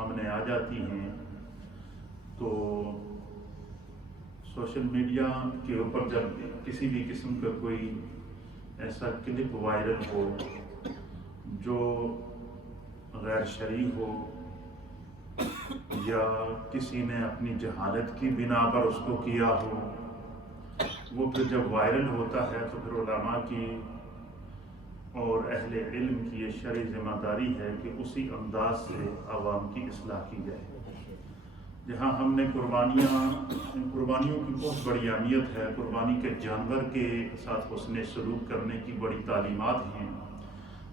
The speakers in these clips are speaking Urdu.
سامنے آ جاتی ہیں تو سوشل میڈیا کے اوپر جب کسی بھی قسم کا کوئی ایسا کلپ وائرل ہو جو غیر شرعی ہو یا کسی نے اپنی جہالت کی بنا پر اس کو کیا ہو، وہ پھر جب وائرل ہوتا ہے تو پھر علماء کی اور اہل علم کی یہ شرعی ذمہ داری ہے کہ اسی انداز سے عوام کی اصلاح کی جائے۔ جہاں ہم نے قربانیوں کی بہت بڑی اہمیت ہے، قربانی کے جانور کے ساتھ حسن سلوک کرنے کی بڑی تعلیمات ہیں،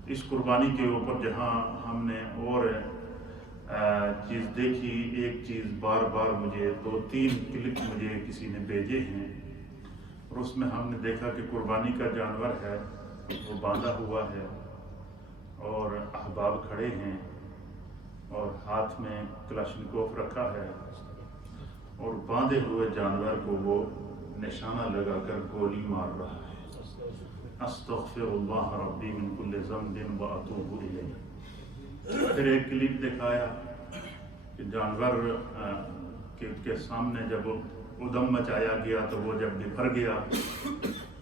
اس قربانی کے اوپر جہاں ہم نے اور چیز دیکھی، ایک چیز بار بار مجھے 2-3 کلپ مجھے کسی نے بھیجے ہیں، اور اس میں ہم نے دیکھا کہ قربانی کا جانور ہے وہ باندھا ہوا ہے اور احباب کھڑے ہیں اور ہاتھ میں کلاشنکوف رکھا ہے اور باندھے ہوئے جانور کو وہ نشانہ لگا کر گولی مار رہا ہے۔ استغفر اللہ ربی من کل ذنب واتوب الیہ۔ پھر ایک کلپ دکھایا کہ جانور کے سامنے جب ادم مچایا گیا تو وہ جب بکھر گیا،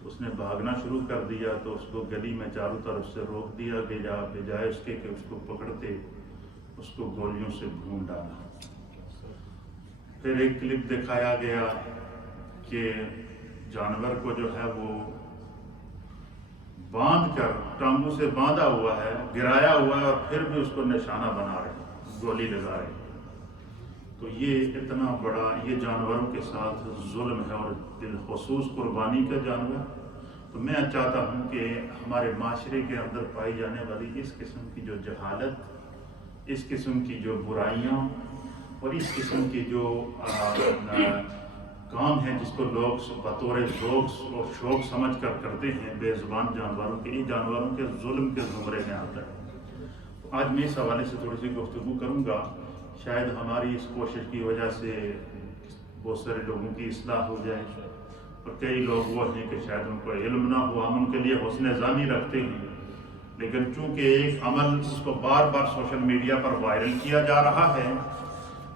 اس نے بھاگنا شروع کر دیا تو اس کو گلی میں چاروں طرف سے روک دیا گیا، بجائے اس کے کہ اس کو پکڑتے اس کو گولیوں سے بھون ڈالا۔ پھر ایک کلپ دکھایا گیا کہ جانور کو جو ہے وہ باندھ کر ٹانگوں سے باندھا ہوا ہے، گرایا ہوا ہے اور پھر بھی اس کو نشانہ بنا رہے ہیں، گولی لگا رہے ہیں۔ تو یہ اتنا بڑا یہ جانوروں کے ساتھ ظلم ہے، اور بالخصوص قربانی کا جانور۔ تو میں چاہتا ہوں کہ ہمارے معاشرے کے اندر پائی جانے والی اس قسم کی جو جہالت، اس قسم کی جو برائیاں اور اس قسم کی جو کام ہے جس کو لوگ بطور ذوق اور شوق سمجھ کر کرتے ہیں، بے زبان جانوروں کے، یہ جانوروں کے ظلم کے زمرے میں آتا ہے۔ آج میں اس حوالے سے تھوڑی سی گفتگو کروں گا، شاید ہماری اس کوشش کی وجہ سے بہت سارے لوگوں کی اصلاح ہو جائے، اور کئی لوگ وہ ہیں کہ شاید ان کو علم نہ ہو، ہم ان کے لیے حسن ظانی رکھتے ہیں، لیکن چونکہ ایک عمل اس کو بار بار سوشل میڈیا پر وائرل کیا جا رہا ہے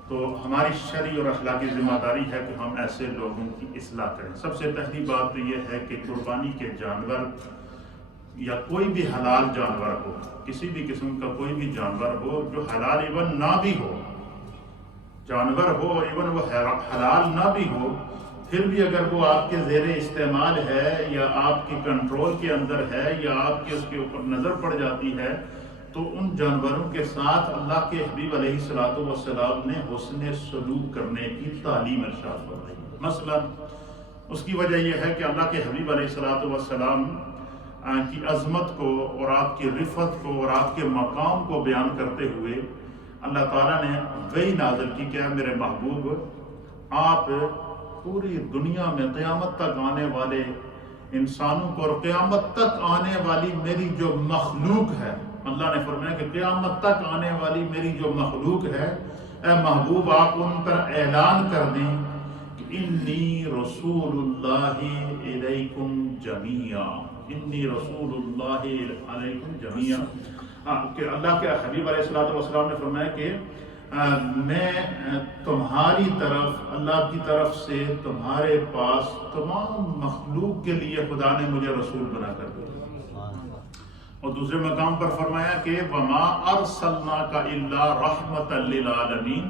تو ہماری شرعی اور اخلاقی ذمہ داری ہے کہ ہم ایسے لوگوں کی اصلاح کریں۔ سب سے پہلی بات تو یہ ہے کہ قربانی کے جانور یا کوئی بھی حلال جانور ہو، کسی بھی قسم کا کوئی بھی جانور ہو جو حلال ایون نہ بھی ہو، جانور ہو ایون وہ حلال نہ بھی ہو، پھر بھی اگر وہ آپ کے زیر استعمال ہے یا آپ کی کنٹرول کے اندر ہے یا آپ کے اس کے اوپر نظر پڑ جاتی ہے، تو ان جانوروں کے ساتھ اللہ کے حبیب علیہ الصلوۃ والسلام نے حسن سلوک کرنے کی تعلیم ارشاد فرمائی۔ مثلا اس کی وجہ یہ ہے کہ اللہ کے حبیب علیہ الصلوۃ والسلام کی عظمت کو اور آپ کی رفعت کو اور آپ کے مقام کو بیان کرتے ہوئے اللہ تعالیٰ نے وحی نازل کی کہ میرے محبوب، آپ پوری دنیا میں قیامت تک آنے والے انسانوں کو اور قیامت تک آنے والی میری جو مخلوق ہے، اللہ نے فرمایا کہ قیامت تک آنے والی میری جو مخلوق ہے، اے محبوب آپ ان پر اعلان کر دیں کہ انی رسول اللہ علیکم جمیعا، انی رسول اللہ علیکم جمیعا، کہ اللہ کے حبیب علیہ الصلوۃ والسلام نے فرمایا کہ میں تمہاری طرف اللہ کی طرف سے تمہارے پاس تمام مخلوق کے لیے خدا نے مجھے رسول بنا کر دیا۔ اور دوسرے مقام پر فرمایا کہ وما ارسلناک الا رحمۃ للعالمین،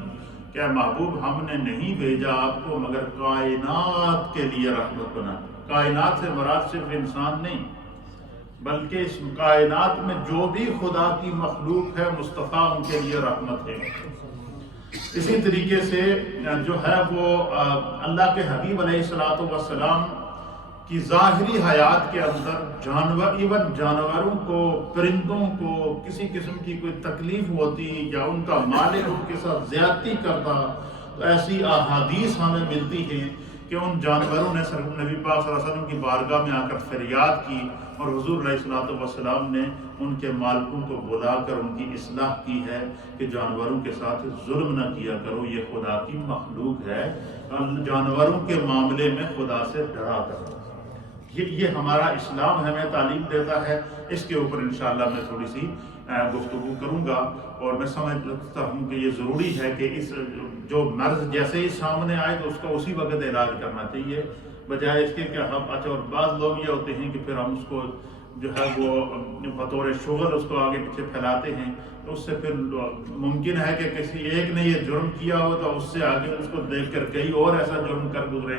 کہ محبوب ہم نے نہیں بھیجا آپ کو مگر کائنات کے لیے رحمت بنا۔ کائنات سے مراد صرف انسان نہیں، بلکہ اس کائنات میں جو بھی خدا کی مخلوق ہے مصطفیٰ ان کے لیے رحمت ہے۔ اسی طریقے سے جو ہے وہ اللہ کے حبیب علیہ الصلوۃ والسلام کی ظاہری حیات کے اندر ایون جانوروں کو، پرندوں کو کسی قسم کی کوئی تکلیف ہوتی یا ان کا مالک ان کے ساتھ زیادتی کرتا، تو ایسی احادیث ہمیں ملتی ہیں کہ ان جانوروں نے نبی پاک صلی اللہ علیہ وسلم کی بارگاہ میں آ کر فریاد کی، اور حضور علیہ الصلوۃ والسلام نے ان کے مالکوں کو بلا کر ان کی اصلاح کی ہے کہ جانوروں کے ساتھ ظلم نہ کیا کرو، یہ خدا کی مخلوق ہے، جانوروں کے معاملے میں خدا سے ڈرا کرو۔ یہ ہمارا اسلام ہمیں تعلیم دیتا ہے۔ اس کے اوپر انشاءاللہ میں تھوڑی سی گفتگو کروں گا، اور میں سمجھتا ہوں کہ یہ ضروری ہے کہ اس جو مرض جیسے ہی سامنے آئے تو اس کا اسی وقت علاج کرنا چاہیے، بجائے اس کے کہ ہم اچھا، اور بعض لوگ یہ ہوتے ہیں کہ پھر ہم اس کو جو ہے وہ بطور شغل اس کو آگے پیچھے پھیلاتے ہیں، تو اس سے پھر ممکن ہے کہ کسی ایک نے یہ جرم کیا ہو تو اس سے آگے اس کو دیکھ کر کئی اور ایسا جرم کر گزرے،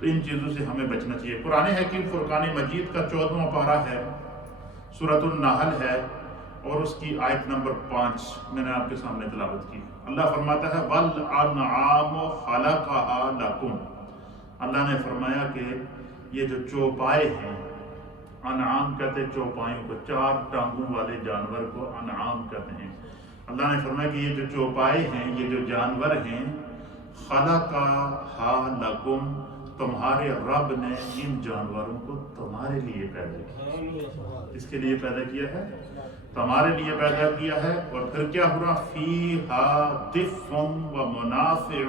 تو ان چیزوں سے ہمیں بچنا چاہیے۔ قرآن حکیم فرقان مجید کا 14واں پارہ ہے، سورۃ النحل ہے، اور اس کی آیت نمبر 5 میں نے آپ کے سامنے تلاوت کی۔ اللہ فرماتا ہے وَالْأَنْعَامُ خَلَقَهَا لَكُمْ، اللہ نے فرمایا کہ یہ جو چوپائے ہیں، انعام کہتے ہیں چوپائیوں کو، 4 ٹانگوں والے جانور کو انعام کہتے ہیں۔ اللہ نے فرمایا کہ یہ جو چوپائے ہیں، یہ جو جانور ہیں، خَلَقَهَا لَكُمْ، تمہارے رب نے ان جانوروں کو تمہارے لیے پیدا کیا۔ اس کے لیے پیدا کیا ہے، تمہارے لیے پیدا کیا ہے۔ اور پھر کیا ہوا؟ فِيهَا دِفْءٌ وَمَنَافِعُ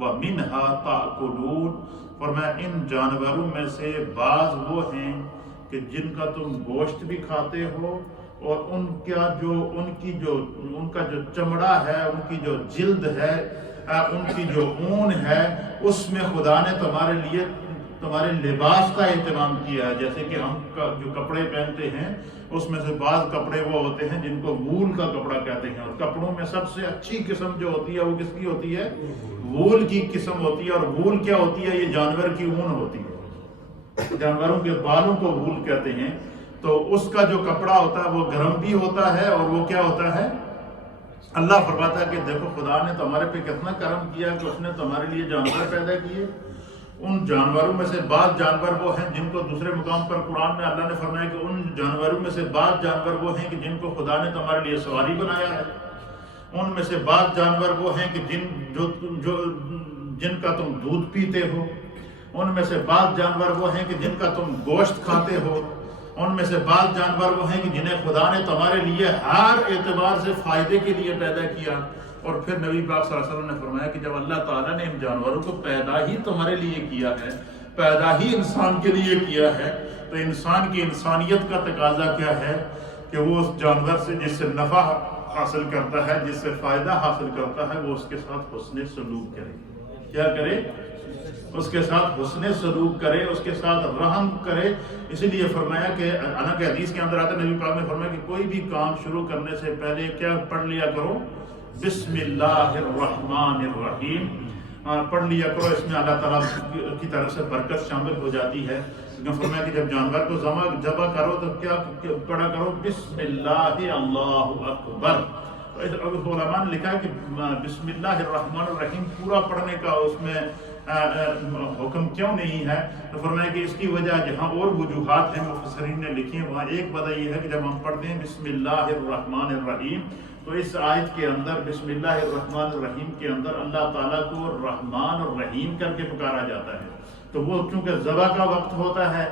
وَمِنْهَا تَأْكُلُونَ، فرمایا ان جانوروں میں سے بعض وہ ہیں کہ جن کا تم گوشت بھی کھاتے ہو، اور ان کا جو چمڑا ہے، ان کی جو جلد ہے، ان کی جو اون ہے، اس میں خدا نے تمہارے لیے تمہارے لباس کا اہتمام کیا ہے۔ جیسے کہ ہم جو کپڑے پہنتے ہیں، اس میں سے بعض کپڑے وہ ہوتے ہیں جن کو وول کا کپڑا کہتے ہیں، اور کپڑوں میں سب سے اچھی قسم جو ہوتی ہے وہ کس کی ہوتی ہے؟ وول کی قسم ہوتی ہے۔ اور وول کیا ہوتی ہے؟ یہ جانور کی اون ہوتی ہے، جانوروں کے بالوں کو وول کہتے ہیں۔ تو اس کا جو کپڑا ہوتا ہے وہ گرم بھی ہوتا ہے، اور وہ کیا ہوتا ہے؟ اللہ فرماتا ہے کہ دیکھو خدا نے تمہارے پہ کتنا کرم کیا کہ اس نے تمہارے لیے جانور پیدا کیے۔ ان جانوروں میں سے بعض جانور وہ ہیں جن کو دوسرے مقام پر قرآن میں اللہ نے فرمایا کہ ان جانوروں میں سے بعض جانور وہ ہیں کہ جن کو خدا نے تمہارے لیے سواری بنایا ہے۔ ان میں سے بعض جانور وہ ہیں کہ جن کا تم دودھ پیتے ہو۔ ان میں سے بعض جانور وہ ہیں کہ جن کا تم گوشت کھاتے ہو۔ ان میں سے بعض جانور وہ ہیں کہ جنہیں خدا نے تمہارے لیے ہر اعتبار سے فائدے کے لیے پیدا کیا۔ اور پھر نبی پاک صلی اللہ علیہ وسلم نے فرمایا کہ جب اللہ تعالیٰ نے ان جانوروں کو پیدا ہی تمہارے لیے کیا ہے، پیدا ہی انسان کے لیے کیا ہے، تو انسان کی انسانیت کا تقاضا کیا ہے کہ وہ اس جانور سے جس سے نفع حاصل کرتا ہے، جس سے فائدہ حاصل کرتا ہے، وہ اس کے ساتھ حسن سلوک کرے۔ کیا کرے؟ اس کے ساتھ حسن سلوک کرے، اس کے ساتھ رحم کرے۔ اسی لیے فرمایا کہ حالانکہ حدیث کے اندر آتا ہے، نبی پاک نے فرمایا کہ کوئی بھی کام شروع کرنے سے پہلے کیا پڑھ لیا کرو؟ بسم اللہ الرحمن الرحیم پڑھ لیا کرو۔ اس میں اللہ تعالیٰ کی طرف سے برکت شامل ہو جاتی ہے۔ فرمایا کہ جب جانور کو ذبح کرو تو کیا پڑھا کرو؟ بسم اللہ اللہ اکبر۔ علماء نے لکھا ہے کہ بسم اللہ الرحمن الرحیم پورا پڑھنے کا اس میں حکم کیوں نہیں ہے؟ تو فرمایا کہ اس کی وجہ جہاں اور وجوہات ہیں مفسرین نے لکھی ہیں، وہاں ایک وجہ یہ ہے کہ جب ہم پڑھتے ہیں بسم اللہ الرحمن الرحیم تو اس آیت کے اندر بسم اللہ الرحمن الرحیم کے اندر اللہ تعالیٰ کو رحمان اور رحیم کر کے پکارا جاتا ہے۔ تو وہ چونکہ ذبح کا وقت ہوتا ہے،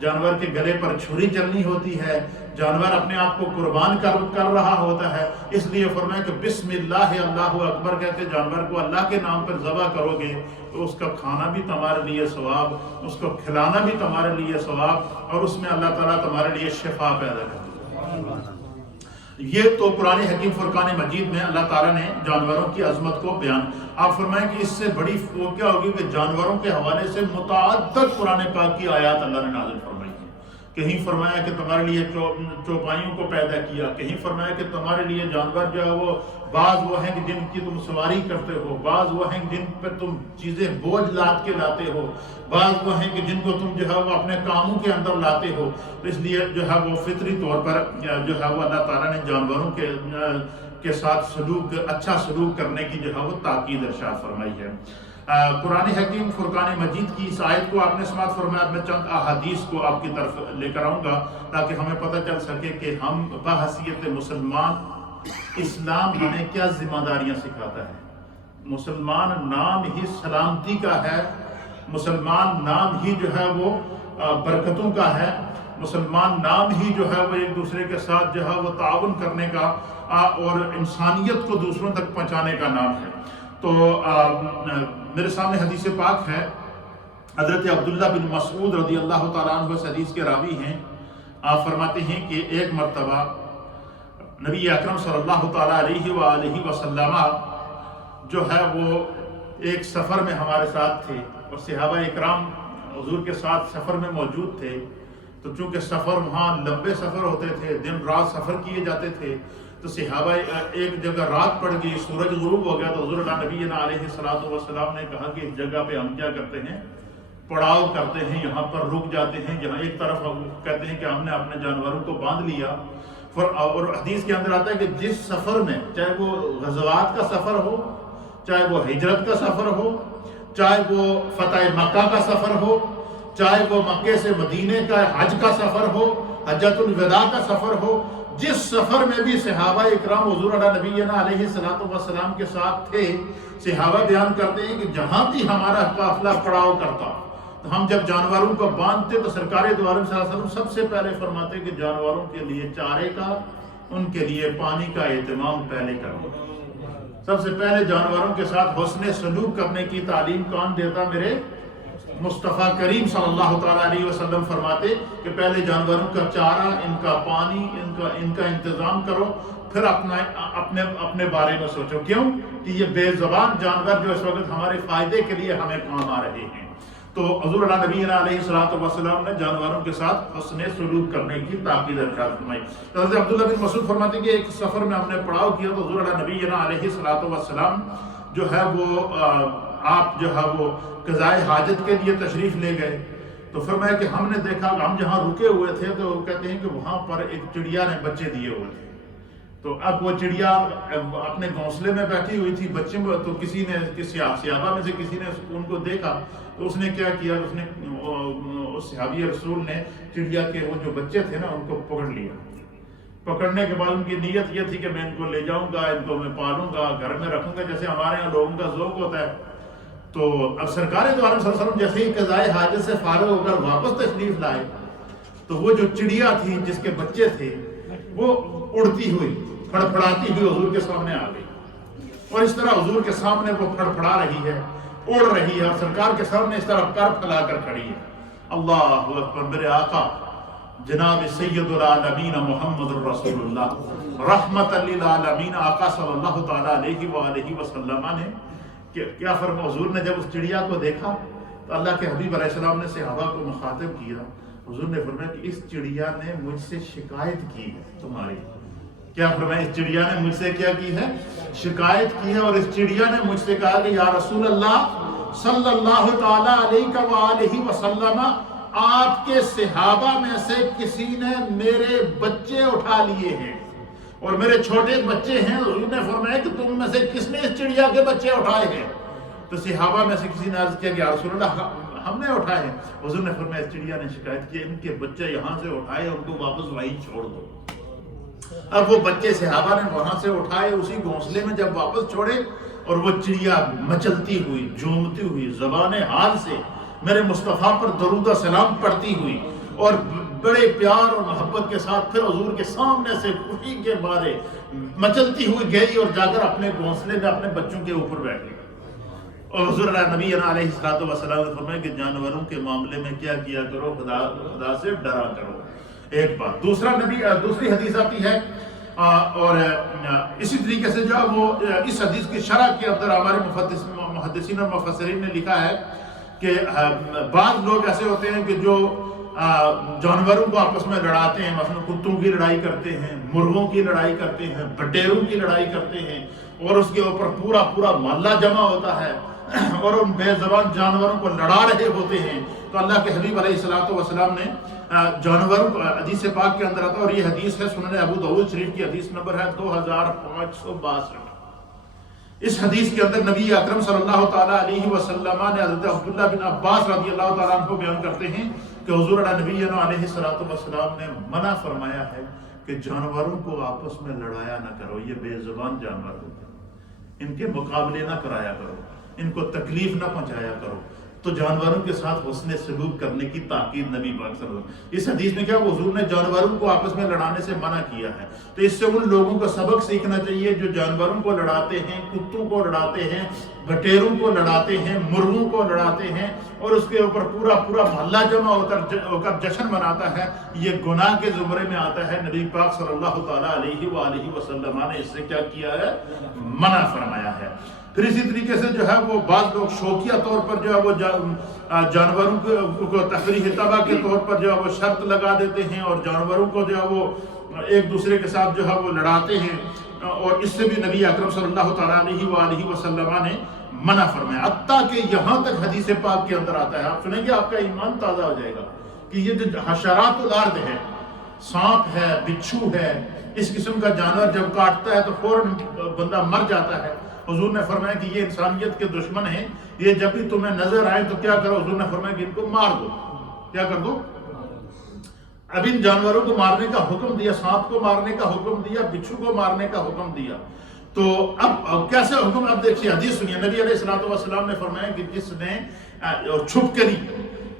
جانور کے گلے پر چھری چلنی ہوتی ہے، جانور اپنے آپ کو قربان کر رہا ہوتا ہے، اس لیے فرمایا کہ بسم اللہ اللہ اکبر کہتے جانور کو اللہ کے نام پر ذبح کرو گے تو اس کا کھانا بھی تمہارے لیے ثواب، اس کو کھلانا بھی تمہارے لیے ثواب، اور اس میں اللہ تعالیٰ تمہارے لیے شفا پیدا کرے۔ یہ تو قرآن حکیم فرقان مجید میں اللہ تعالیٰ نے جانوروں کی عظمت کو بیان۔ آپ فرمائیں کہ اس سے بڑی وہ کیا ہوگی کہ جانوروں کے حوالے سے متعدد قرآن پاک کی آیات اللہ نے نازل فرمائی ہیں۔ کہیں فرمایا کہ تمہارے لیے چوپائیوں کو پیدا کیا، کہیں فرمایا کہ تمہارے لیے جانور جو ہے وہ بعض وہ ہیں کہ جن کی تم سواری کرتے ہو، بعض وہ ہیں جن پر تم چیزیں بوجھ لاد کے لاتے ہو، بعض وہ ہیں کہ جن کو تم جو ہے وہ اپنے کاموں کے اندر لاتے ہو۔ تو اس لیے جو ہے وہ فطری طور پر جو ہے وہ اللہ تعالیٰ نے جانوروں کے ساتھ اچھا سلوک کرنے کی جو ہے وہ تاکید ارشاد فرمائی ہے۔ قرآن حکیم فرقان مجید کی اس آیت کو آپ نے سماعت فرمایا، میں چند احادیث کو آپ کی طرف لے کر آؤں گا تاکہ ہمیں پتہ چل سکے کہ ہم بحیثیت مسلمان اسلام ہمیں کیا ذمہ داریاں سکھاتا ہے۔ مسلمان نام ہی سلامتی کا ہے، مسلمان نام ہی جو ہے وہ برکتوں کا ہے، مسلمان نام ہی جو ہے وہ ایک دوسرے کے ساتھ جو ہے وہ تعاون کرنے کا اور انسانیت کو دوسروں تک پہنچانے کا نام ہے۔ تو میرے سامنے حدیث پاک ہے، حضرت عبداللہ بن مسعود رضی اللہ تعالیٰ عنہ اس حدیث کے راوی ہیں۔ آپ فرماتے ہیں کہ ایک مرتبہ نبی اکرم صلی اللہ تعالیٰ علیہ وآلہ وسلم جو ہے وہ ایک سفر میں ہمارے ساتھ تھے اور صحابہ اکرام حضور کے ساتھ سفر میں موجود تھے. تو چونکہ سفر وہاں لمبے سفر ہوتے تھے، دن رات سفر کیے جاتے تھے، تو صحابہ ایک جگہ رات پڑ گئی، سورج غروب ہو گیا، تو حضور نبی علیہ الصلوۃ والسلام نے کہا کہ اس جگہ پہ ہم کیا کرتے ہیں، پڑاؤ کرتے ہیں، یہاں پر رک جاتے ہیں. یہاں ایک طرف ہم کہتے ہیں کہ ہم نے اپنے جانوروں کو باندھ لیا. اور حدیث کے اندر آتا ہے کہ جس سفر میں، چاہے وہ غزوات کا سفر ہو، چاہے وہ ہجرت کا سفر ہو، چاہے وہ فتح مکہ کا سفر ہو، چاہے وہ مکے سے مدینے کا حج کا سفر ہو، حجۃ الوداع کا سفر ہو، جس سفر میں بھی صحابہ اکرام حضور نبی علیہ الصلوۃ والسلام کے ساتھ تھے، صحابہ بیان کرتے ہیں کہ جہاں بھی ہمارا قافلہ پڑاؤ کرتا تو ہم جب جانوروں کو باندھتے تو سرکار دو عالم صلی اللہ علیہ وسلم سب سے پہلے فرماتے کہ جانوروں کے لیے چارے کا، ان کے لیے پانی کا اہتمام پہلے کرو. سب سے پہلے جانوروں کے ساتھ حسن سلوک کرنے کی تعلیم کون دیتا؟ میرے مصطفیٰ کریم صلی اللہ تعالیٰ علیہ وسلم فرماتے کہ پہلے جانوروں کا چارہ، ان کا پانی، ان کا انتظام کرو، پھر اپنے بارے میں سوچو. کیوں کہ یہ بے زبان جانور جو اس وقت ہمارے فائدے کے لیے ہمیں کام آ رہے ہیں. تو حضور نبی علیہ الصلوۃ والسلام نے جانوروں کے ساتھ حسن سلوک کرنے کی تاکید ارشاد فرمائی. حضرت عبداللہ بن مسعود فرماتے ہیں کہ ایک سفر میں ہم نے پڑاؤ کیا تو حضور نبی علیہ الصلوۃ والسلام جو ہے وہ آپ جو ہے وہ قضائے حاجت کے لیے تشریف لے گئے. تو فرمایا کہ ہم نے دیکھا کہ ہم جہاں رکے ہوئے تھے تو کہتے ہیں کہ وہاں پر ایک چڑیا نے بچے دیے ہوئے تھے. تو اب وہ چڑیا اپنے گھونسلے میں بیٹھی ہوئی تھی بچے میں، تو کسی نے صحابہ میں سے کسی نے ان کو دیکھا تو اس نے کیا کیا، اس نے اس صحابی رسول نے چڑیا کے وہ جو بچے تھے نا ان کو پکڑ لیا. پکڑنے کے بعد ان کی نیت یہ تھی کہ میں ان کو لے جاؤں گا، ان کو میں پالوں گا، گھر میں رکھوں گا، جیسے ہمارے یہاں لوگوں کا ذوق ہوتا ہے. تو اب سرکار دو عالم صلی اللہ علیہ وسلم جیسے ہی قضائے حاجت سے فارغ ہو کر واپس تشریف لائے تو وہ جو چڑیا تھی جس کے بچے تھے وہ اڑتی ہوئی، پھڑپھڑاتی ہوئی حضور کے سامنے آ گئی. اور اس طرح حضور کے سامنے وہ پھڑپھڑا رہی ہے، اڑ رہی ہے، اور سرکار کے سامنے اس طرح پر پھیلا کر کھڑی ہے. اللہ اکبر. میرے آقا جناب سید العالمین محمد الرسول اللہ رحمت للعالمین آقا صلی اللہ تعالیٰ علیہ وآلہ وسلم نے کیا فرمایا؟ حضور نے جب اس چڑیا کو دیکھا تو اللہ کے حبیب علیہ السلام نے صحابہ کو مخاطب کیا. حضور نے فرمایا کہ اس چڑیا نے مجھ سے شکایت کی ہے تمہاری. کیا فرمایا؟ اس چڑیا نے مجھ سے کیا کی ہے؟ شکایت کی ہے. اور اس چڑیا نے مجھ سے کہا کہ یا رسول اللہ صلی اللہ تعالیٰ علیہ وآلہ وسلم، آپ کے صحابہ میں سے کسی نے میرے بچے اٹھا لیے ہیں اور میرے چھوٹے بچے ہیں. حضور نے فرمایا کہ تم میں سے کس نے اس چڑیا کے بچے اٹھائے ہیں؟ تو صحابہ میں سے کسی نے عرض کیا کہ یا رسول اللہ ہم نے اٹھائے ہیں. حضور نے فرمایا اس چڑیا نے شکایت کی، ان کے بچے یہاں سے اٹھائے، ان کو واپس وہیں چھوڑ دو. اب وہ بچے صحابہ نے وہاں سے اٹھائے، اسی گھونسلے میں جب واپس چھوڑے اور وہ چڑیا مچلتی ہوئی، جھومتی ہوئی، زبان حال سے میرے مصطفیٰ پر درود و سلام پڑھتی ہوئی اور بڑے پیار اور محبت کے ساتھ پھر حضور کے سامنے سے خوشی کے مارے مچلتی ہوئی گئی اور جا کر اپنے گھونسلے میں اپنے بچوں کے اوپر بیٹھ گئی. اور حضور نبی علیہ الصلوۃ والسلام نے فرمایا کہ جانوروں کے معاملے میں کیا کرو، خدا سے ڈرا کرو. ایک بات. دوسری حدیث آتی ہے اور اسی طریقے سے جو وہ اس حدیث کی شرح کے اندر ہمارے محدثین اور مفسرین نے لکھا ہے کہ بعض لوگ ایسے ہوتے ہیں کہ جو جانوروں کو آپس میں لڑاتے ہیں، مثلا کتوں کی لڑائی کرتے ہیں، مرغوں کی لڑائی کرتے ہیں، بٹیروں کی لڑائی کرتے ہیں، اور اس کے اوپر پورا محلہ جمع ہوتا ہے اور ان بے زبان جانوروں کو لڑا رہے ہوتے ہیں. تو اللہ کے حبیب علیہ الصلوۃ والسلام نے جانوروں کو حدیث پاک کے اندر آتا ہے، اور یہ حدیث ہے سنن ابو داؤد شریف کی حدیث نمبر ہے 2562. اس حدیث کے اندر نبی اکرم صلی اللہ تعالیٰ علیہ وسلم نے حضرت عبداللہ بن عباس رضی اللہ تعالیٰ عنہ کو بیان کرتے ہیں کہ حضور نبی علیہ السلام نے منع فرمایا ہے کہ جانوروں کو آپس میں لڑایا نہ کرو. یہ بے زبان جانور ہوتے ہیں، ان کے مقابلے نہ کرایا کرو، ان کو تکلیف نہ پہنچایا کرو. تو جانوروں کے ساتھ حسن سلوک کرنے کی تاکید نبی پاک صلی اللہ علیہ وسلم. اس حدیث میں کیا حضور نے جانوروں کو آپس میں لڑانے سے منع کیا ہے. تو اس سے ان لوگوں کو سبق سیکھنا چاہیے جو جانوروں کو لڑاتے ہیں, کتوں کو لڑاتے ہیں, بٹیروں کو لڑاتے ہیں, مرغوں کو لڑاتے ہیں اور اس کے اوپر پورا محلہ جمع ہو کر جشن مناتا ہے. یہ گناہ کے زمرے میں آتا ہے. نبی پاک صلی اللہ تعالیٰ علیہ وآلہ وسلم نے اس سے کیا کیا ہے؟ منع فرمایا ہے. پھر اسی طریقے سے جو ہے وہ بعض لوگ شوقیہ طور پر جو ہے وہ جانوروں کو تفریح تباہ کے طور پر جو ہے وہ شرط لگا دیتے ہیں اور جانوروں کو جو ہے وہ ایک دوسرے کے ساتھ جو ہے وہ لڑاتے ہیں, اور اس سے بھی نبی اکرم صلی اللہ تعالیٰ علیہ وآلہ وسلم نے منع فرمایا. حتیٰ کہ یہاں تک حدیث پاک کے اندر آتا ہے, آپ سنیں گے آپ کا ایمان تازہ ہو جائے گا, کہ یہ جو حشرات الارض ہے, سانپ ہے, بچھو ہے, اس قسم کا جانور جب کاٹتا ہے تو فوراً بندہ مر جاتا ہے. حضور نے فرمایا کہ یہ انسانیت کے دشمن ہیں, یہ جب بھی تمہیں نظر آئے تو کیا کرو؟ حضور نے فرمایا کہ ان کو مار دو. کیا کر دو؟ اب ان جانوروں کو مارنے کا حکم دیا, سانپ کو مارنے کا حکم دیا, بچھو کو مارنے کا حکم دیا. تو اب کیسے حکم؟ اب دیکھیے حدیث سنیے. نبی علیہ السلام نے فرمایا کہ جس نے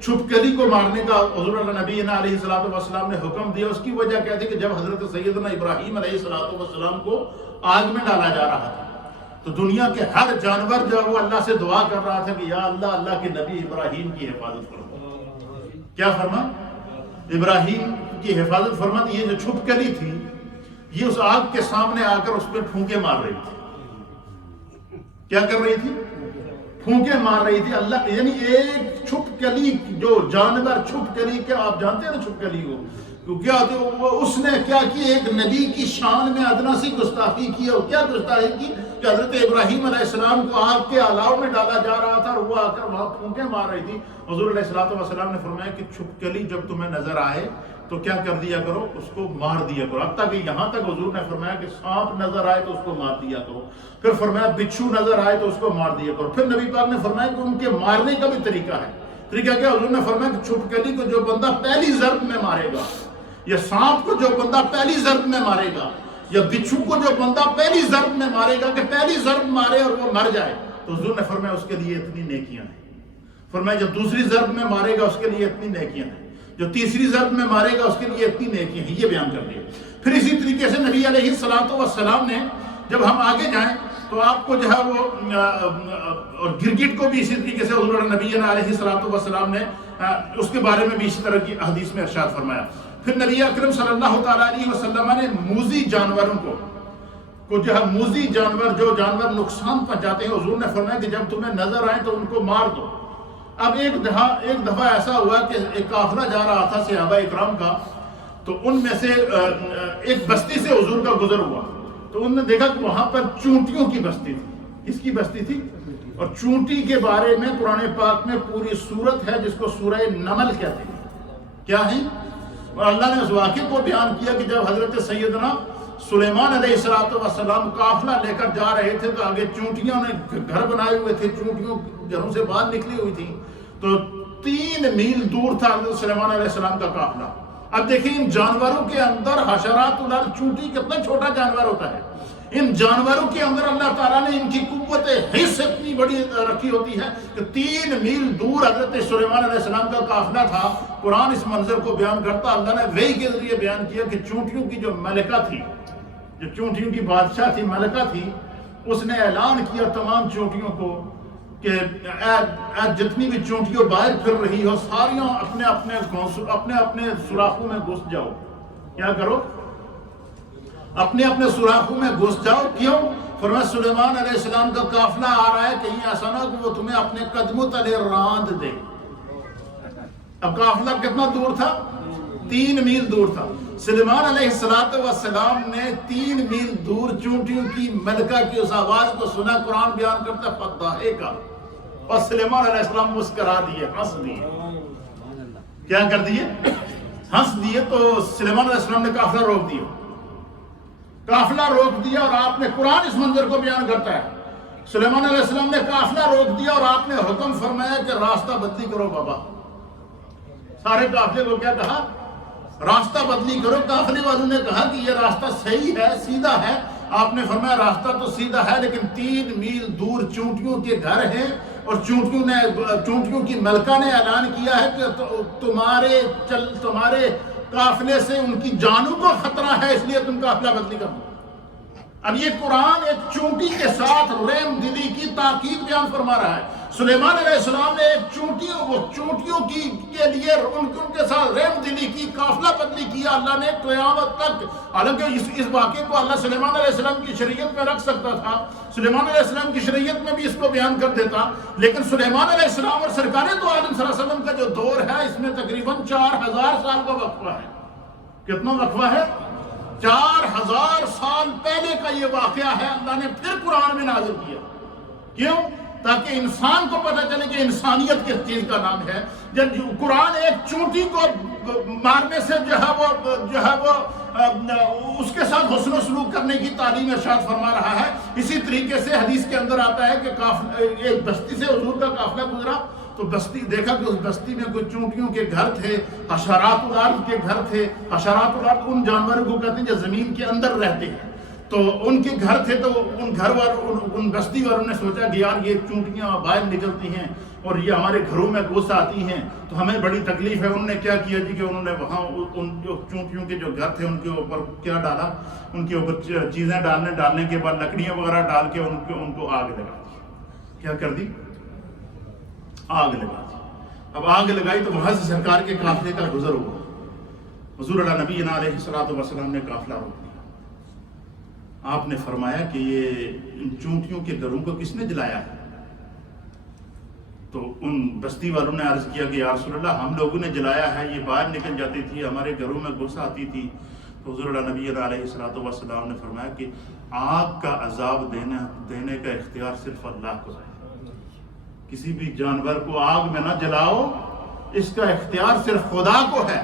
چھپکلی کو مارنے کا حضور نبی علیہ السلام نے حکم دیا, اس کی وجہ کیا تھی کہ جب حضرت سیدنا ابراہیم علیہ السلام کو آگ میں ڈالا جا رہا تھا تو دنیا کے ہر جانور جو وہ اللہ سے دعا کر رہا تھا کہ یا اللہ, اللہ کے نبی ابراہیم کی حفاظت فرما. کیا فرما؟ ابراہیم کی حفاظت فرما. یہ جو چھپکلی تھی یہ اس آگ کے سامنے آ کر اس پہ پھونکے مار رہی تھی. کیا کر رہی تھی؟ پھونکے مار رہی تھی. اللہ یعنی ایک چھپکلی, جو جانور چھپکلی, کیا آپ جانتے ہیں نا چھپکلی کو کیا ہوتی؟ اس نے کیا کی؟ ایک نبی کی شان میں ادنا سی گستاخی کی. اور کیا گستاخی کی؟ کہ حضرت ابراہیم علیہ السلام کو آگ کے الاؤ میں ڈالا جا رہا تھا اور وہ آ کر وہاں پھونکے مار رہی تھی. حضور علیہ السلام نے فرمایا کہ چھپکلی جب تمہیں نظر آئے تو کیا کر دیا کرو؟ اس کو مار دیا کرو. اب تک یہاں تک حضور نے فرمایا کہ سانپ نظر آئے تو اس کو مار دیا کرو. پھر فرمایا بچھو نظر آئے تو اس کو مار دیا کرو. پھر نبی پاک نے فرمایا کہ ان کے مارنے کا بھی طریقہ ہے. طریقہ کیا؟ حضور نے فرمایا کہ چھپکلی کو جو بندہ پہلی ضرب میں مارے گا, یا سانپ کو جو بندہ پہلی ضرب میں مارے گا, یا بچھو کو جو بندہ پہلی ضرب میں مارے گا, کہ پہلی ضرب مارے اور وہ مر جائے, تو حضور نے فرمایا اس کے لیے اتنی نیکیاں ہیں. فرمایا جو دوسری ضرب میں مارے گا اس کے لیے اتنی نیکیاں ہیں, جو تیسری ضرب میں مارے گا اس کے لیے اتنی نیکیاں ہیں. یہ بیان کر دیا. پھر اسی طریقے سے نبی علیہ السلام نے, جب ہم آگے جائیں تو آپ کو جو ہے وہ اور گرگٹ کو بھی اسی طریقے سے حضور نبی علیہ السلام نے اس کے بارے میں بھی اسی طرح کی حدیث میں ارشاد فرمایا. پھر نبی اکرم صلی اللہ تعالیٰ علیہ وسلم نے موذی جانوروں کو جو ہے موذی جانور, جو جانور نقصان پہنچاتے ہیں, حضور نے فرمایا کہ جب تمہیں نظر آئے تو ان کو مار دو. اب ایک دفعہ ایسا ہوا کہ ایک قافلہ جا رہا تھا صحابہ اکرام کا, تو ان میں سے ایک بستی سے حضور کا گزر ہوا, تو انہوں نے دیکھا کہ وہاں پر چونٹیوں کی بستی تھی. کس کی بستی تھی؟ اور چونٹی کے بارے میں قرآن پاک میں پوری سورت ہے جس کو سورہ نمل کہتے ہیں. کیا ہے؟ اور اللہ نے اس واقعے کو بیان کیا کہ جب حضرت سیدنا سلیمان علیہ السلام قافلہ لے کر جا رہے تھے تو آگے چونٹیوں نے گھر بنائے ہوئے تھے, چونٹیوں گھروں سے باہر نکلی ہوئی تھی, تو 3 میل دور تھا حضرت سلیمان علیہ السلام کا قافلہ. اب دیکھیں ان جانوروں کے اندر حشرات الارض, چونٹی کتنا چھوٹا جانور ہوتا ہے, ان جانوروں کے اندر اللہ تعالیٰ نے ان کی قوت حس اتنی بڑی رکھی ہوتی ہے کہ 3 میل دور حضرت سلیمان علیہ السلام کا قافلہ تھا. قرآن اس منظر کو بیان کرتا, اللہ نے وحی کے ذریعے بیان کیا کہ چونٹیوں کی جو ملکہ تھی, جو چونٹیوں کی بادشاہ تھی, ملکہ تھی, اس نے اعلان کیا تمام چونٹیوں کو کہ جتنی بھی چونٹیوں باہر پھر رہی ہو ساریاں اپنے اپنے سوراخوں میں گھس جاؤ. کیا کرو؟ اپنے سوراخوں میں گھس جاؤ. کیوں؟ فرمایا سلیمان علیہ السلام کا قافلہ آ رہا ہے, کہیں ایسا نہ کہ وہ تمہیں اپنے قدموں تلے راند دے. اب قافلہ کتنا دور تھا؟ 3 میل دور تھا. سلیمان علیہ السلام نے 3 میل دور چونٹیوں کی ملکہ کی اس آواز کو سنا. قرآن بیان کرتا فتح کا, اور سلیمان علیہ السلام مسکرا دیے, ہنس دیے. کیا کر دیے؟ ہنس دیے. تو سلیمان علیہ السلام نے قافلہ روک دیا. قافلہ روک دیا اور آپ نے, قرآن اس منظر کو بیان کرتا ہے, سلیمان علیہ السلام نے قافلہ روک دیا اور آپ نے حکم فرمایا کہ راستہ بدلی کرو بابا. سارے قافلے کو کیا کہا؟ راستہ بدلی کرو. قافلے والوں نے کہا کہ یہ راستہ صحیح ہے, سیدھا ہے, آپ نے فرمایا راستہ تو سیدھا ہے لیکن 3 میل دور چونٹیوں کے گھر ہیں، اور چونٹیوں کی ملکہ نے اعلان کیا ہے کہ تمہارے قافلے سے ان کی جانوں کو خطرہ ہے، اس لیے تم قافلہ بدلی کر دو۔ اب یہ قرآن ایک چونٹی کے ساتھ رحم دلی کی تاکید بیان فرما رہا ہے۔ سلیمان علیہ السلام نے ایک چونٹیوں کے لیے ان کے ساتھ رحم دلی کی، قافلہ بدلی کیا اللہ نے قیامت تک۔ حالانکہ اس واقعے کو اللہ سلیمان علیہ السلام کی شریعت میں رکھ سکتا تھا، سلیمان علیہ السلام کی شریعت میں بھی اس کو بیان کر دیتا، لیکن سلیمان علیہ السلام اور سرکار دو عالم صلی اللہ علیہ وسلم کا جو دور ہے اس میں تقریباً 4000 سال کا وقفہ ہے۔ کتنا وقفہ ہے؟ 4000 سال پہلے کا یہ واقعہ ہے، اللہ نے پھر قرآن میں نازل کیا۔ کیوں؟ تاکہ انسان کو پتہ چلے کہ انسانیت کس چیز کا نام ہے۔ جب قرآن ایک چونٹی کو مارنے سے جو ہے وہ اس کے ساتھ حسن و سلوک کرنے کی تعلیم ارشاد فرما رہا ہے، اسی طریقے سے حدیث کے اندر آتا ہے کہ ایک بستی سے حضور کا قافلہ گزرا تو دیکھا کہ اس بستی میں کوئی چونٹیوں کے گھر تھے، حشرات الارض کے گھر تھے۔ حشرات الارض ان جانوروں کو کہتے ہیں جو زمین کے اندر رہتے ہیں، تو ان کے گھر تھے۔ تو ان بستی والوں نے سوچا کہ یار یہ چونٹیاں باہر نکلتی ہیں اور یہ ہمارے گھروں میں گھس آتی ہیں تو ہمیں بڑی تکلیف ہے۔ انہوں نے کیا کیا جی کہ انہوں نے وہاں ان جو چونٹیوں کے جو گھر تھے ان کے اوپر کیا ڈالا، ان کے اوپر چیزیں ڈالنے کے بعد لکڑیاں وغیرہ ڈال کے ان کو آگ لگا دی۔ کیا کر دی؟ آگ لگا دی۔ اب آگ لگائی تو وہاں سے سرکار کے قافلے کا گزر ہوا، حضور اللہ نبی علیہ الصلوۃ والسلام نے قافلہ روک دیا۔ آپ نے فرمایا کہ یہ ان چونٹیوں کے گھروں کو کس نے جلایا ہے؟ تو ان بستی والوں نے عرض کیا کہ یا رسول اللہ ہم لوگوں نے جلایا ہے، یہ باہر نکل جاتی تھی، ہمارے گھروں میں گھس آتی تھی۔ تو حضور اللہ نبی علیہ الصلوۃ والسلام نے فرمایا کہ آگ کا عذاب دینے کا اختیار صرف اللہ کو ہے۔ کسی بھی جانور کو آگ میں نہ جلاؤ، اس کا اختیار صرف خدا کو ہے۔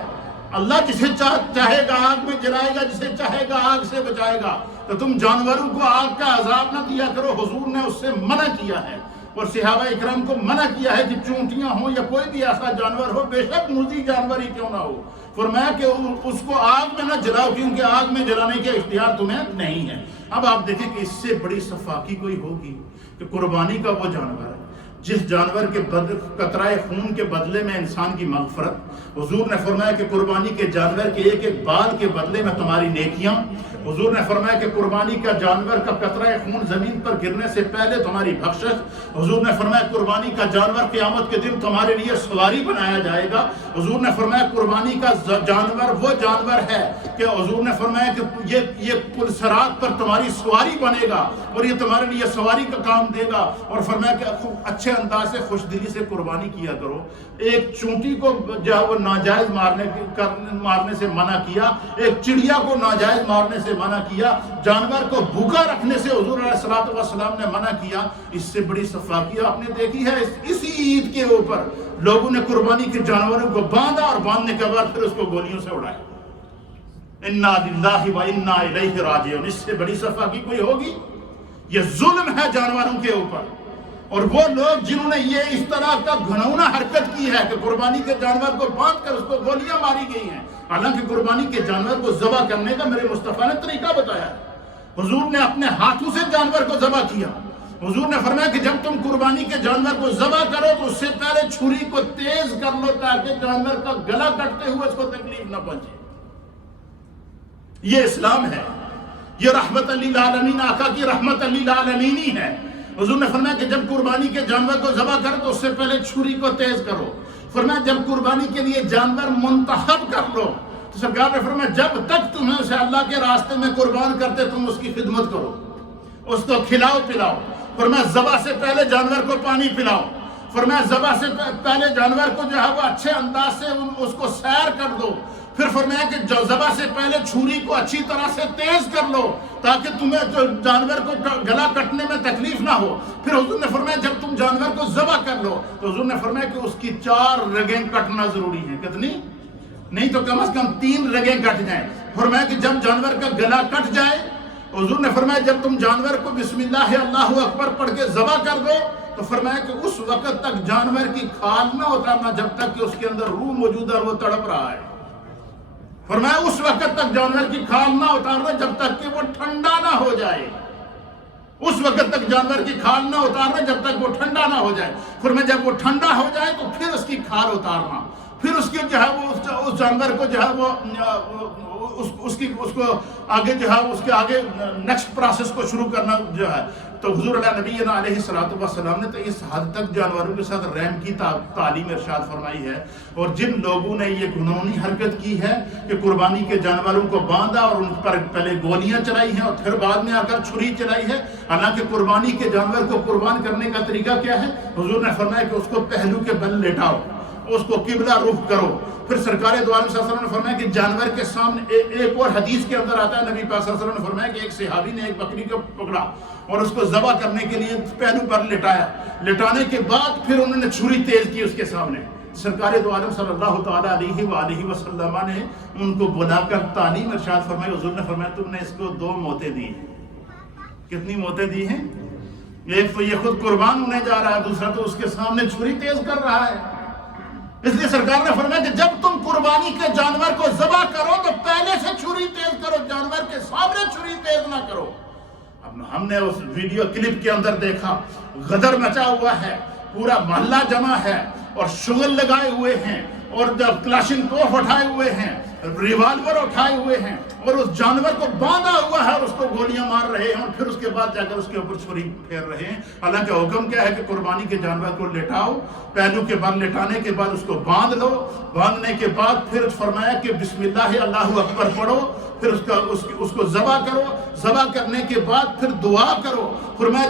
اللہ جسے چاہے گا آگ میں جلائے گا، جسے چاہے گا آگ سے بچائے گا۔ تو تم جانوروں کو آگ کا عذاب نہ دیا کرو، حضور نے اس سے منع کیا ہے، اور صحابہ اکرام کو منع کیا ہے کہ چونٹیاں ہوں یا کوئی بھی ایسا جانور ہو، بے شک موذی جانور ہی کیوں نہ ہو، فرمایا کہ اس کو آگ میں نہ جلاؤ کیونکہ آگ میں جلانے کے اختیار تمہیں نہیں ہے۔ اب آپ دیکھیں کہ اس سے بڑی صفاقی کوئی ہوگی کہ قربانی کا وہ جانور ہے جس جانور کے قطرہ خون کے بدلے میں انسان کی مغفرت۔ حضور نے فرمایا کہ قربانی کے جانور کے ایک ایک بال کے بدلے میں تمہاری نیکیاں۔ حضور نے فرمایا کہ قربانی کا جانور کا قطرہ خون زمین پر گرنے سے پہلے تمہاری بخشش۔ حضور نے فرمایا قربانی کا جانور قیامت کے دن تمہارے لیے سواری بنایا جائے گا۔ حضور نے فرمایا قربانی کا جانور وہ جانور ہے کہ حضور نے فرمایا کہ یہ پل صراط پر تمہاری سواری بنے گا اور یہ تمہارے لیے سواری کا کام دے گا، اور فرمایا کہ اچھے انداز سے خوش دلی سے قربانی کیا کرو۔ ایک چونٹی کو جو ہے وہ ناجائز مارنے سے منع کیا، ایک چڑیا کو ناجائز مارنے سے منع کیا، جانور کو بھوکا رکھنے سے حضور علیہ الصلوۃ والسلام نے منع کیا۔ اس سے بڑی صفاقی آپ نے دیکھی ہے؟ اسی عید کے اوپر لوگوں نے قربانی کے جانوروں کو باندھا اور باندھنے کے بعد پھر اس کو گولیوں سے اڑایا۔ انا للہ و انا الیہ راجعون۔ اس سے بڑی صفاقی کوئی ہوگی؟ یہ ظلم ہے جانوروں کے اوپر۔ اور وہ لوگ جنہوں نے یہ اس طرح کا گھنونا حرکت کی ہے کہ قربانی کے جانور کو باندھ کر اس کو گولیاں ماری گئی ہیں، حالانکہ قربانی کے جانور کو ذبح کرنے کا میرے مصطفیٰ نے طریقہ بتایا ہے۔ حضور نے اپنے ہاتھوں سے جانور کو ذبح کیا۔ حضور نے فرمایا کہ جب تم قربانی کے جانور کو ذبح کرو تو اس سے پہلے چھری کو تیز کر لو تاکہ جانور کا گلا کٹتے ہوئے اس کو تکلیف نہ پہنچے۔ یہ اسلام ہے، یہ رحمت للعالمین، آقا کی رحمت للعالمین ہی ہے۔ حضور نے فرمایا کہ جب قربانی کے جانور کو ذبح کرو تو اس سے پہلے چھری کو تیز کرو۔ فرمایا جب قربانی کے لیے جانور منتخب کر لو تو سرکار نے فرمایا جب تک تمہیں اسے اللہ کے راستے میں قربان کرتے تم اس کی خدمت کرو، اس کو کھلاؤ پلاؤ۔ فرمایا ذبح سے پہلے جانور کو پانی پلاؤ۔ فرمایا ذبح سے پہلے جانور کو جو ہے وہ اچھے انداز سے اس کو سیر کر دو۔ پھر فرمایا کہ ذبح سے پہلے چھری کو اچھی طرح سے تیز کر لو تاکہ تمہیں جانور کو گلا کٹنے میں تکلیف نہ ہو۔ پھر حضور نے فرمایا جب تم جانور کو ذبح کر لو تو حضور نے فرمایا کہ اس کی 4 رگیں کٹنا ضروری ہیں۔ کتنی؟ نہیں تو کم از کم 3 رگیں کٹ جائیں۔ فرمایا کہ جب جانور کا گلا کٹ جائے، حضور نے فرمایا جب تم جانور کو بسم اللہ اللہ اکبر پڑھ کے ذبح کر دو تو فرمایا کہ اس وقت تک جانور کی کھال نہ اتارنا جب تک کہ اس کے اندر روح موجود ہے اور وہ تڑپ رہا ہے۔ فرمایا اس وقت تک جانور کی کھال نہ اتارنا جب تک کہ وہ ٹھنڈا نہ ہو جائے، اس وقت تک جانور کی کھال نہ اتارنا جب تک وہ ٹھنڈا نہ ہو جائے۔ فرمایا جب وہ ٹھنڈا ہو جائے تو پھر اس کی کھال اتارنا، پھر اس کے جو ہے وہ اس جانور کو جو ہے وہ اس کو آگے جو ہے اس کے آگے نیکسٹ پروسیس کو شروع کرنا جو ہے۔ تو حضور نبی علیہ السلام نے تو اس حد تک جانوروں کے ساتھ رحم کی تعلیم ارشاد فرمائی ہے، اور جن لوگوں نے یہ گھنونی حرکت کی ہے کہ قربانی کے جانوروں کو باندھا اور ان پر پہلے گولیاں چلائی ہیں اور پھر بعد میں آ کر چھری چلائی ہے، حالانکہ قربانی کے جانور کو قربان کرنے کا طریقہ کیا ہے؟ حضور نے فرمایا کہ اس کو پہلو کے بل لٹاؤ، اس کو قبلہ رخ کرو۔ پھر سرکار دو عالم صلی اللہ علیہ وسلم نے فرمایا کہ جانور کے سامنے ایک اور حدیث کے اندر آتا ہے، نبی پاک صلی اللہ علیہ وسلم نے فرمایا کہ ایک صحابی نے ایک بکری کو پکڑا اور اس کو ذبح کرنے کے لیے پہلو پر لٹایا، لٹانے کے بعد پھر انہوں نے چھری تیز کی اس کے سامنے۔ سرکار دو عالم صلی اللہ تعالیٰ علیہ وآلہ وسلم نے ان کو بلا کر تعلیم ارشاد فرمائی۔ حضور نے فرمایا تم نے اس کو 2 موتیں دی ہیں۔ کتنی موتیں دی ہیں؟ ایک تو یہ خود قربان ہونے جا رہا ہے، دوسرا تو اس کے سامنے چھری تیز کر رہا ہے۔ اس لیے سرکار نے فرمایا کہ جب تم قربانی کے جانور کو ذبح کرو تو پہلے سے چھری تیز کرو، جانور کے سامنے چھری تیز نہ کرو۔ اب ہم نے اس ویڈیو کلپ کے اندر دیکھا غدر مچا ہوا ہے، پورا محلہ جمع ہے اور شغل لگائے ہوئے ہیں اور جب کلاشن کوف اٹھائے ہوئے ہیں، ریوالور اٹھائے ہوئے ہیں اور اس جانور کو باندھا ہوا ہے اور اس کو گولیاں مار رہے ہیں اور پھر اس کے بعد جا کر اس کے اوپر چھری پھیر رہے ہیں۔ حالانکہ حکم کیا ہے کہ قربانی کے جانور کو لٹاؤ، پہلو کے بل لٹانے کے بعد اس کو باندھ لو، باندھنے کے بعد پھر فرمایا کہ بسم اللہ اللہ اکبر پڑھو، پھر اس کو ذبح کرو، ذبح کرنے کے بعد پھر دعا کرو۔ فرمایا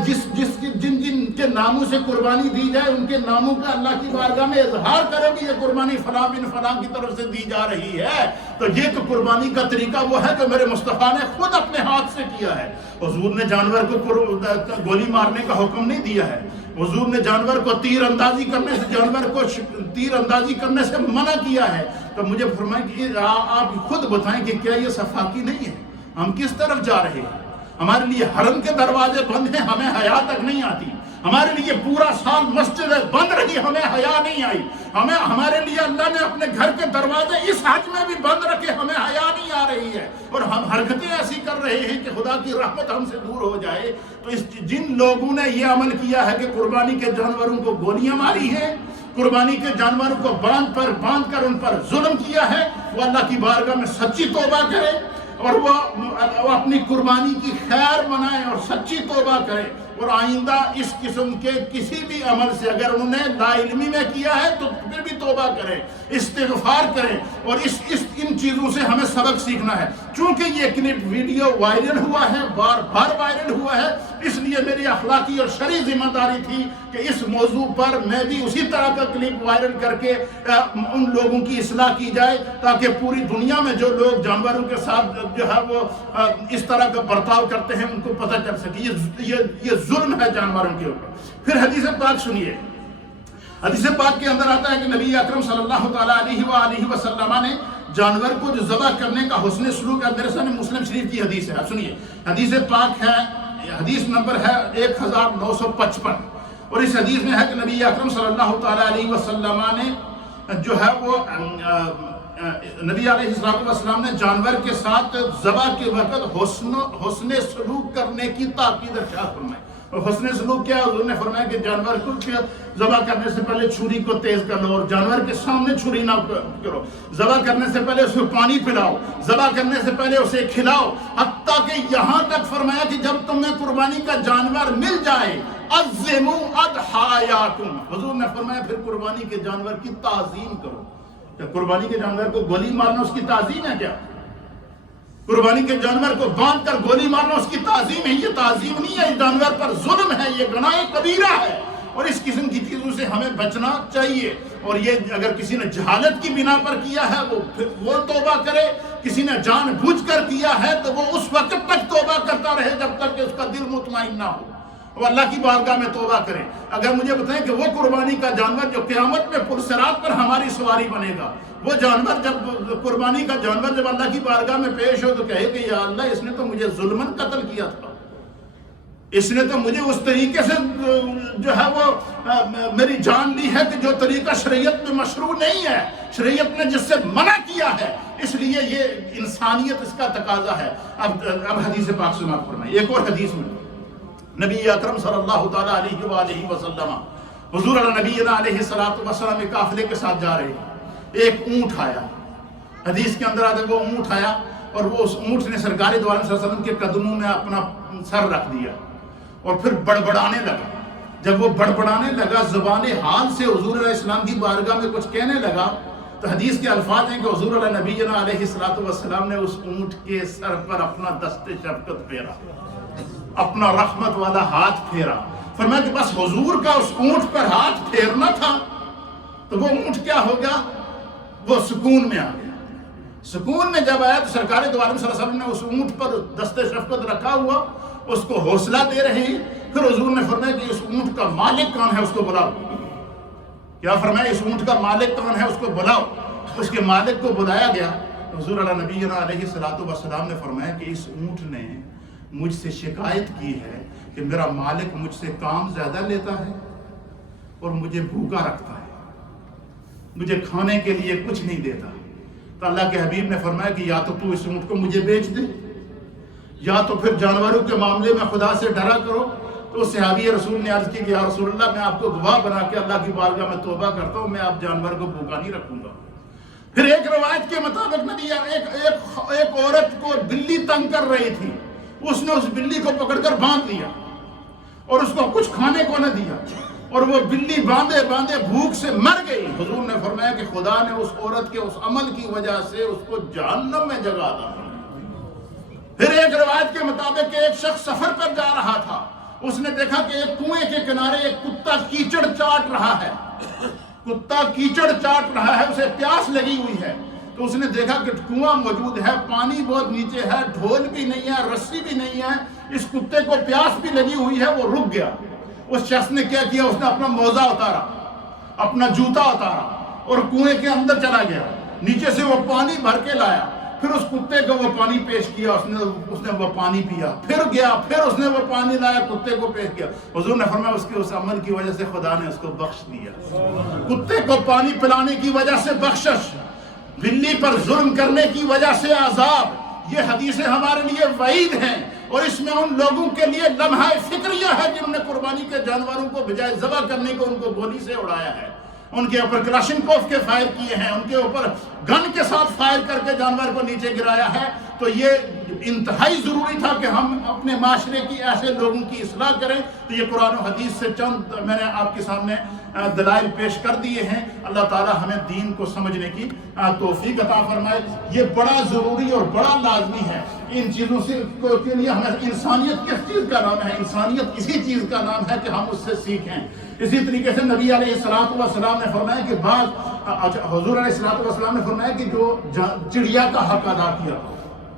جن کے ناموں سے قربانی دی جائے ان کے ناموں کا اللہ کی بارگاہ میں اظہار کرو کہ یہ قربانی فلاں بن فلاں کی طرف سے دی جا رہی ہے۔ تو یہ تو قربانی کا طریقہ وہ ہے جو میرے مصطفیٰ نے خود اپنے ہاتھ سے کیا ہے۔ حضور نے جانور کو گولی مارنے کا حکم نہیں دیا ہے، حضور نے جانور کو تیر اندازی کرنے سے منع کیا ہے۔ تو مجھے فرمائیں کہ آپ خود بتائیں کہ کیا یہ صفاقی نہیں ہے؟ ہم کس طرف جا رہے ہیں؟ ہمارے لیے حرم کے دروازے بند ہیں، ہمیں حیا تک نہیں آتی۔ ہمارے لیے پورا سال مسجدیں بند رہی، ہمیں حیا نہیں آئی۔ ہمارے لیے اللہ نے اپنے گھر کے دروازے اس حج میں بھی بند رکھے، ہمیں حیا نہیں آ رہی ہے، اور ہم حرکتیں ایسی کر رہے ہیں کہ خدا کی رحمت ہم سے دور ہو جائے۔ تو جن لوگوں نے یہ عمل کیا ہے کہ قربانی کے جانوروں کو گولیاں ماری ہیں، قربانی کے جانوروں کو باندھ کر ان پر ظلم کیا ہے، وہ اللہ کی بارگاہ میں سچی توبہ کرے اور وہ اپنی قربانی کی خیر منائے اور سچی توبہ کرے، اور آئندہ اس قسم کے کسی بھی عمل سے اگر انہوں نے لا علمی میں کیا ہے تو پھر بھی توبہ کریں، استغفار کریں، اور ان چیزوں سے ہمیں سبق سیکھنا ہے۔ چونکہ یہ کلپ ویڈیو وائرل ہوا ہے، بار بار وائرل ہوا ہے، اس لیے میری اخلاقی اور شرعی ذمہ داری تھی کہ اس موضوع پر میں بھی اسی طرح کا کلپ وائرل کر کے ان لوگوں کی اصلاح کی جائے، تاکہ پوری دنیا میں جو لوگ جانوروں کے ساتھ جو ہے وہ اس طرح کا برتاؤ کرتے ہیں ان کو پتہ چل سکے یہ ظلم ہے جانوروں کے اوپر۔ پھر حدیث پاک سنیے، حدیث پاک کے اندر آتا ہے کہ نبی اکرم صلی اللہ تعالیٰ علیہ وآلہ وسلم نے جانور کو جو ذبح کرنے کا حسن سلوک ہے، میرے سامنے مسلم شریف کی حدیث ہے، آپ سنیے، حدیث پاک ہے، حدیث نمبر ہے 1955، اور اس حدیث میں ہے کہ نبی اکرم صلی اللہ تعالیٰ علیہ وسلم نے جو ہے وہ نبی علیہ السلام نے جانور کے ساتھ ذبح کے وقت حسن سلوک کرنے کی تاکید ارشاد فرمائی۔ اور حسن سلوک کیا؟ حضور نے فرمایا کہ جانور کو ذبح کرنے سے پہلے چھری کو تیز کر لو اور جانور کے سامنے چھری نہ کرو، ذبح کرنے سے پہلے اس کو پانی پلاؤ، ذبح کرنے سے پہلے اسے کھلاؤ، حتیٰ کہ یہاں تک فرمایا کہ جب تمہیں قربانی کا جانور مل جائے عظموا اضحایاکم، حضور نے فرمایا پھر قربانی کے جانور کی تعظیم کرو۔ کیا قربانی کے جانور کو گولی مارنا اس کی تعظیم ہے کیا؟ قربانی کے جانور کو باندھ کر گولی مارنا اس کی تعظیم ہے؟ یہ تعظیم نہیں ہے، یہ جانور پر ظلم ہے، یہ گناہ کبیرہ ہے، اور اس قسم کی چیزوں سے ہمیں بچنا چاہیے۔ اور یہ اگر کسی نے جہالت کی بنا پر کیا ہے وہ توبہ کرے، کسی نے جان بوجھ کر کیا ہے تو وہ اس وقت تک توبہ کرتا رہے جب تک کہ اس کا دل مطمئن نہ ہو، وہ اللہ کی بارگاہ میں توبہ کریں۔ اگر مجھے بتائیں کہ وہ قربانی کا جانور جو قیامت میں پرصراط پر ہماری سواری بنے گا، وہ جانور جب قربانی کا جانور جب اللہ کی بارگاہ میں پیش ہو تو کہے کہ یا اللہ اس نے تو مجھے ظلمن قتل کیا تھا، اس نے تو مجھے اس طریقے سے جو ہے وہ میری جان لی ہے کہ جو طریقہ شریعت میں مشروع نہیں ہے، شریعت نے جس سے منع کیا ہے، اس لیے یہ انسانیت اس کا تقاضا ہے۔ اب حدیث پاک سماعت فرمائیں۔ ایک اور حدیث میں نبی اکرم صلی اللہ تعالیٰ علیہ وآلہ وسلم، حضور علی نبینا علیہ السلام ایک قافلے کے ساتھ جا رہے ہیں، ایک اونٹ آیا، حدیث کے اندر آتا ہے وہ اونٹ آیا اور وہ اس اونٹ نے سرکار دو عالم صلی اللہ علیہ وسلم کے قدموں میں اپنا سر رکھ دیا اور پھر بڑبڑانے لگا۔ جب وہ بڑبڑانے لگا، زبان حال سے حضور علیہ السلام کی بارگاہ میں کچھ کہنے لگا، تو حدیث کے الفاظ ہیں کہ حضور علیہ نبینا علیہ السلام نے اس اونٹ کے سر پر اپنا دست شفقت پھیرا، اپنا رحمت والا ہاتھ پھیرا۔ فرمایا کہ بس حضور کا اس اونٹ پر ہاتھ پھیرنا تھا تو وہ اونٹ کیا ہو گیا؟ وہ سکون میں آ گیا۔ سکون میں جب آیا تو سرکار دو عالم صلی اللہ علیہ وسلم نے اس اونٹ پر دست شفقت رکھا ہوا، اس کو حوصلہ دے رہے ہیں۔ پھر حضور نے فرمایا کہ اس اونٹ کا مالک کون ہے، اس کو بلاؤ۔ کیا فرمایا؟ اس اونٹ کا مالک کون ہے، اس کو بلاؤ۔ اس کے مالک کو بلایا گیا۔ حضور علیہ نبینا علیہ السلام نے فرمایا کہ اس اونٹ نے مجھ سے شکایت کی ہے کہ میرا مالک مجھ سے کام زیادہ لیتا ہے اور مجھے بھوکا رکھتا ہے، مجھے کھانے کے لیے کچھ نہیں دیتا۔ تو اللہ کے حبیب نے فرمایا کہ یا تو اس اونٹ کو مجھے بیچ دے، یا تو پھر جانوروں کے معاملے میں خدا سے ڈرا کرو۔ تو صحابی رسول نے عرض کی کہ یا رسول اللہ، میں آپ کو گواہ بنا کے اللہ کی بارگاہ میں توبہ کرتا ہوں، میں آپ جانور کو بھوکا نہیں رکھوں گا۔ پھر ایک روایت کے مطابق نبی ایک عورت کو بلی تنگ کر رہی تھی، اس نے اس بلی کو پکڑ کر باندھ دیا اور اس کو کچھ کھانے کو نہ دیا، اور وہ بلی باندھے باندھے بھوک سے مر گئی۔ حضور نے فرمایا کہ خدا نے اس عورت کے اس عمل کی وجہ سے اس کو جہنم میں جگہ دا۔ پھر ایک روایت کے مطابق کہ ایک شخص سفر پر جا رہا تھا، اس نے دیکھا کہ ایک کنویں کے کنارے ایک کتا کیچڑ چاٹ رہا ہے، کتا کیچڑ چاٹ رہا ہے، اسے پیاس لگی ہوئی ہے۔ تو اس نے دیکھا کہ کنواں موجود ہے، پانی بہت نیچے ہے، ڈھول بھی نہیں ہے، رسی بھی نہیں ہے، اس کتے کو پیاس بھی لگی ہوئی ہے، وہ رک گیا۔ اس شخص نے کیا کیا؟ اس نے اپنا موزہ اتارا، اپنا جوتا اتارا اور کنویں کے اندر چلا گیا، نیچے سے وہ پانی بھر کے لایا، پھر اس کتے کو وہ پانی پیش کیا، اس نے وہ پانی پیا، پھر گیا، پھر اس نے وہ پانی لایا، کتے کو پیش کیا۔ حضور نے فرمایا اس کے اس عمل کی وجہ سے خدا نے اس کو بخش دیا۔ کتے کو پانی پلانے کی وجہ سے بخشش، بلی پر ظلم کرنے کی وجہ سے عذاب، یہ حدیثیں ہمارے لیے وعید ہیں، اور اس میں ان لوگوں کے لیے لمحہ فکریہ ہے جنہوں نے قربانی کے جانوروں کو بجائے ذبح کرنے کو ان کو گولی سے اڑایا ہے، ان کے اوپر کلاشنکوف کے فائر کیے ہیں، ان کے اوپر گن کے ساتھ فائر کر کے جانور کو نیچے گرایا ہے۔ تو یہ انتہائی ضروری تھا کہ ہم اپنے معاشرے کی ایسے لوگوں کی اصلاح کریں۔ تو یہ قرآن و حدیث سے چند میں نے آپ کے سامنے دلائل پیش کر دیے ہیں۔ اللہ تعالی ہمیں دین کو سمجھنے کی توفیق عطا فرمائے۔ یہ بڑا ضروری اور بڑا لازمی ہے۔ ان چیزوں سے کے لیے ہمیں انسانیت کس چیز کا نام ہے؟ انسانیت اسی چیز کا نام ہے کہ ہم اس سے سیکھیں۔ اسی طریقے سے نبی علیہ السلام نے فرمایا کہ حضور علیہ السلام نے فرمایا کہ جو چڑیا کا حق ادا کیا،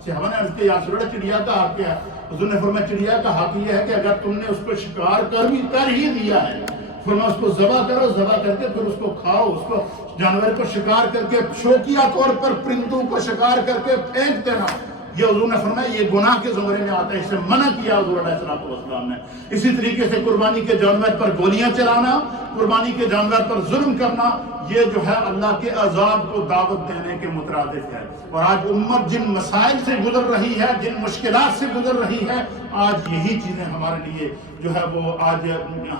صحابہ نے عرض کیا یا رسول اللہ چڑیا کا حق کیا ہے؟ حضور نے فرمایا چڑیا کا حق یہ ہے کہ اگر تم نے اس کو شکار کر ہی دیا ہے، فرمایا اس کو ذبح کرو، ذبح کر کے پھر اس کو کھاؤ، اس کو جانور کو شکار کر کے شوقیہ طور پر پرندوں کو شکار کر کے پھینک دینا، یہ حضور نے فرمایا یہ گناہ کے زمرے میں آتا ہے، اسے منع کیا حضور علیہ السلام نے۔ اسی طریقے سے قربانی کے جانور پر گولیاں چلانا، قربانی کے جانور پر ظلم کرنا، یہ جو ہے اللہ کے عذاب کو دعوت دینے کے مترادف ہے۔ اور آج امت جن مسائل سے گزر رہی ہے، جن مشکلات سے گزر رہی ہے، آج یہی چیزیں ہمارے لیے جو ہے وہ آج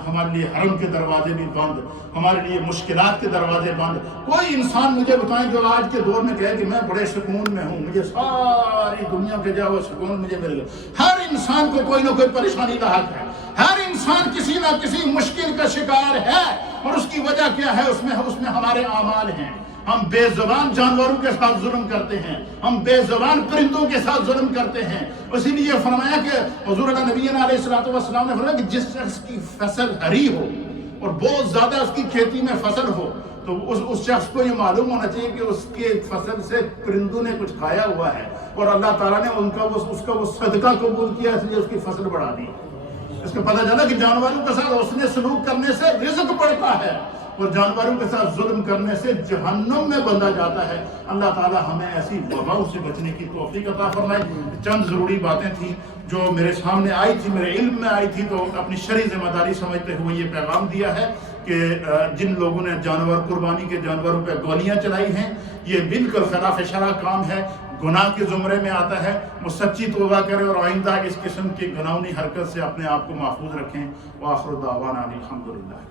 ہمارے لیے حرم کے دروازے بھی بند، ہمارے لیے مشکلات کے دروازے بند۔ کوئی انسان مجھے بتائیں جو آج کے دور میں کہے کہ میں بڑے سکون میں ہوں، مجھے ساری دنیا کے جا وہ سکون مجھے مل گیا۔ ہر انسان کو کوئی نہ کوئی پریشانی کا حق ہے، ہر انسان کسی نہ کسی مشکل کا شکار ہے، اور اس کی وجہ کیا ہے؟ اس میں ہمارے اعمال ہیں۔ ہم بے زبان جانوروں کے ساتھ ظلم کرتے ہیں، ہم بے زبان پرندوں کے ساتھ ظلم کرتے ہیں۔ اسی لیے فرمایا کہ حضور علیہ نبینا علیہ السلام نے فرمایا کہ جس شخص کی فصل ہری ہو اور بہت زیادہ اس کی کھیتی میں فصل ہو، تو اس شخص کو یہ معلوم ہونا چاہیے کہ اس کے فصل سے پرندوں نے کچھ کھایا ہوا ہے، اور اللہ تعالیٰ نے اس کا وہ صدقہ قبول کیا، اس لیے اس کی فصل بڑھا دی۔ اس کو پتہ چلا کہ جانوروں کے ساتھ حسن سلوک کرنے سے رزق بڑھتا ہے، اور جانوروں کے ساتھ ظلم کرنے سے جہنم میں بندہ جاتا ہے۔ اللہ تعالی ہمیں ایسی وباؤں سے بچنے کی توفیق عطا فرمائے۔ چند ضروری باتیں تھیں جو میرے سامنے آئی تھی، میرے علم میں آئی تھی، تو اپنی شرعی ذمہ داری سمجھتے ہوئے یہ پیغام دیا ہے کہ جن لوگوں نے قربانی کے جانوروں پہ گولیاں چلائی ہیں، یہ بالکل خلاف شرع کام ہے، گناہ کے زمرے میں آتا ہے۔ وہ سچی توبہ کرے اور آئندہ اس قسم کی گناہونی حرکت سے اپنے آپ کو محفوظ رکھیں۔ وآخر دعوانا الحمدللہ۔